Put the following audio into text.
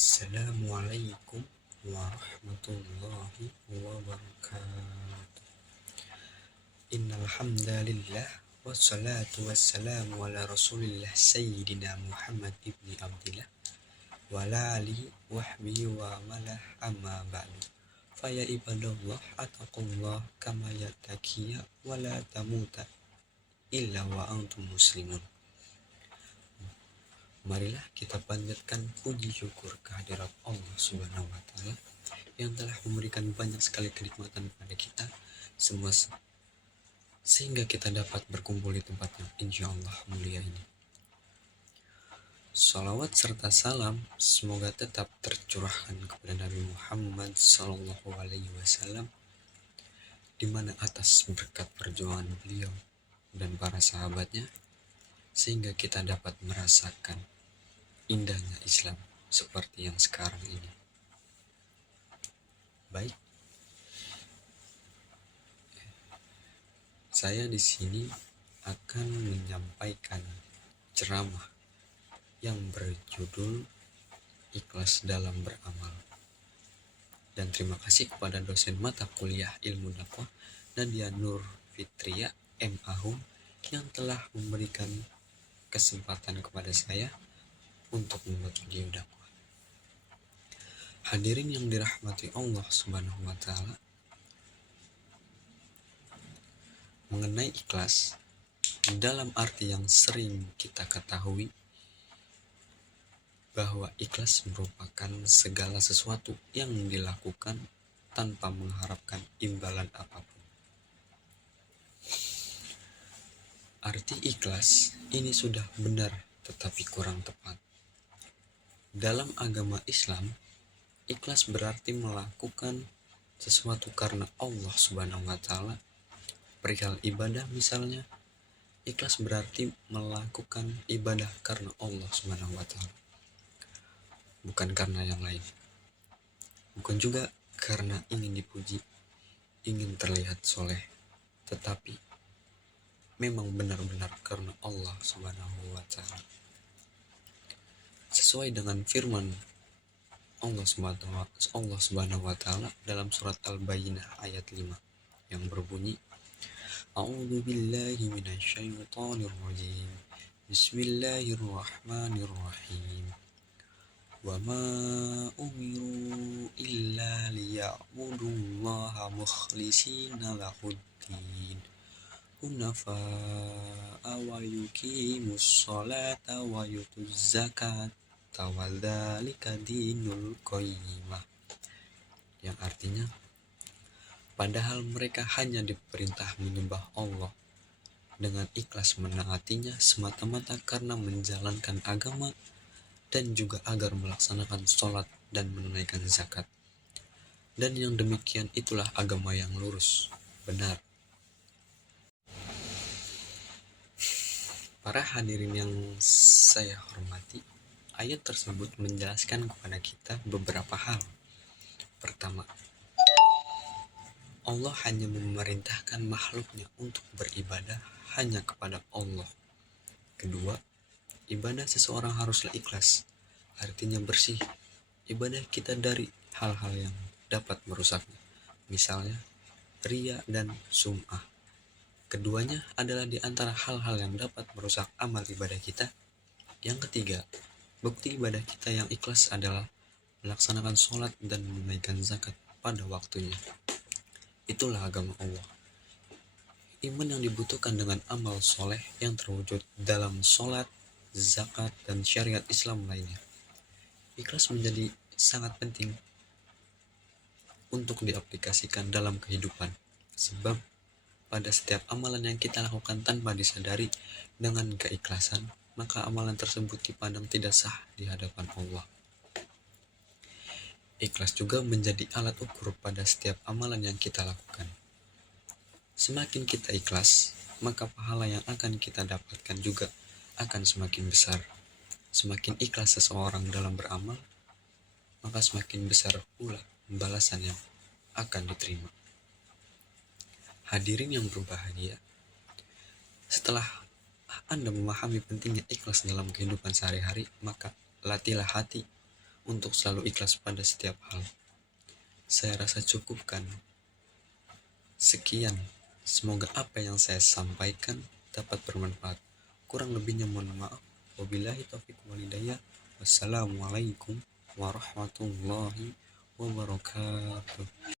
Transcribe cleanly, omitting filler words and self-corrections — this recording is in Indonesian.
Assalamualaikum warahmatullahi wabarakatuh. Innal hamdalillah wassalatu wassalamu ala Rasulillah Sayyidina Muhammad ibni Abdillah wa ala alihi wahbihi wa malah amma ba'du. Faya ibadallah ataqullah kama yattaqiya wa la tamuta illa wa antum muslimun. Marilah kita panjatkan puji syukur kehadirat Allah Subhanahu wa Ta'ala yang telah memberikan banyak sekali kenikmatan kepada kita semua, sehingga kita dapat berkumpul di tempat yang insya Allah mulia ini. Salawat serta salam semoga tetap tercurahkan kepada Nabi Muhammad SAW, di mana atas berkat perjuangan beliau dan para sahabatnya, sehingga kita dapat merasakan indahnya Islam seperti yang sekarang ini. Baik, saya di sini akan menyampaikan ceramah yang berjudul Ikhlas dalam Beramal. Dan terima kasih kepada dosen mata kuliah Ilmu Dakwah Nadia Nur Fitria MAhum yang telah memberikan kesempatan kepada saya untuk membuat video dakwah. Hadirin yang dirahmati Allah Subhanahu wa Ta'ala, mengenai ikhlas dalam arti yang sering kita ketahui bahwa ikhlas merupakan segala sesuatu yang dilakukan tanpa mengharapkan imbalan apapun. Arti ikhlas ini sudah benar tetapi kurang tepat. Dalam agama Islam, ikhlas berarti melakukan sesuatu karena Allah Subhanahu wa Ta'ala. Perihal ibadah misalnya, ikhlas berarti melakukan ibadah karena Allah Subhanahu wa Ta'ala, bukan karena yang lain. Bukan juga karena ingin dipuji, ingin terlihat soleh, tetapi memang benar-benar karena Allah Subhanahu wa Ta'ala. Sesuai dengan firman Allah Subhanahu wa Ta'ala dalam surat Al-Bayyinah ayat 5 yang berbunyi, A'udzu billahi minasyaitonir rajim. Bismillahirrahmanirrahim. Wa ma umiru illa liya'budullaha mukhlishina lahuddin hunafa'a wa yuqimus sholata wa yutuz zakata wa dzalika dinul qayyimah. Yang artinya, padahal mereka hanya diperintah menyembah Allah dengan ikhlas menaatinya semata-mata karena menjalankan agama dan juga agar melaksanakan sholat dan menunaikan zakat. Dan yang demikian itulah agama yang lurus, benar. Para hadirin yang saya hormati, ayat tersebut menjelaskan kepada kita beberapa hal. Pertama, Allah hanya memerintahkan makhluknya untuk beribadah hanya kepada Allah. Kedua, ibadah seseorang haruslah ikhlas, artinya bersih. Ibadah kita dari hal-hal yang dapat merusaknya, misalnya riya dan sum'ah. Keduanya adalah di antara hal-hal yang dapat merusak amal ibadah kita. Yang ketiga, bukti ibadah kita yang ikhlas adalah melaksanakan sholat dan menunaikan zakat pada waktunya. Itulah agama Allah. Iman yang dibutuhkan dengan amal soleh yang terwujud dalam sholat, zakat, dan syariat Islam lainnya. Ikhlas menjadi sangat penting untuk diaplikasikan dalam kehidupan, sebab pada setiap amalan yang kita lakukan tanpa disadari dengan keikhlasan, maka amalan tersebut dipandang tidak sah di hadapan Allah. Ikhlas juga menjadi alat ukur pada setiap amalan yang kita lakukan. Semakin kita ikhlas, maka pahala yang akan kita dapatkan juga akan semakin besar. Semakin ikhlas seseorang dalam beramal, maka semakin besar pula balasan yang akan diterima. Hadirin yang berbahagia, setelah Anda memahami pentingnya ikhlas dalam kehidupan sehari-hari, maka latihlah hati untuk selalu ikhlas pada setiap hal. Saya rasa cukup kan? Sekian, semoga apa yang saya sampaikan dapat bermanfaat. Kurang lebihnya mohon maaf. Wabillahi taufiq wal hidayah. Wassalamualaikum warahmatullahi wabarakatuh.